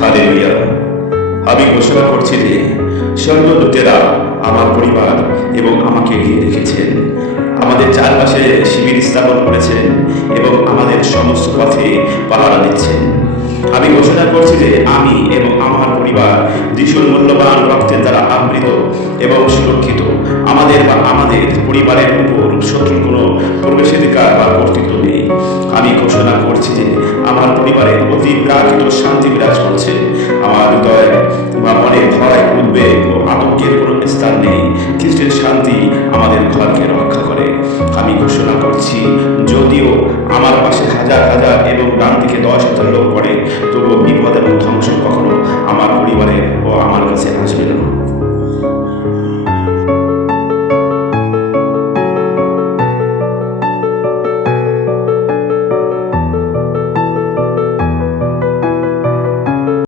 Hallelujah. আমি ঘোষণা করছি যে স্বর্গদূতেরা আমার পরিবার এবং আমাকে ঘিরে রেখেছেন, আমাদের চারপাশে শিবির স্থাপন করেছেন এবং আমাদের সমস্ত পথে পাহারা দিচ্ছেন। আমি ঘোষণা করছি যে আমি এবং আমার পরিবার যিশুর মূল্যবান রক্তের দ্বারা আবৃত এবং সুরক্ষিত। আমাদের পরিবারের উপর শত্রুর কোনো প্রবেশাধিকার বা কর্তৃত্ব নেই। আমি ঘোষণা করছি যে আমার পরিবারে অতি প্রাকৃত শান্তি বিরাজ করছে। আমার হৃদয় বা মনে ভয়, উদ্বেগ ও আতঙ্কের কোনো স্থান নেই। খ্রিস্টের শান্তি আমাদের ঘরকে রক্ষা করে। আমি ঘোষণা করছি, যদিও আমার পাশে হাজার হাজার এবং ডান দিকে 10,000 লোক পড়ে, তবুও বিপদ এবং ধ্বংস কখনো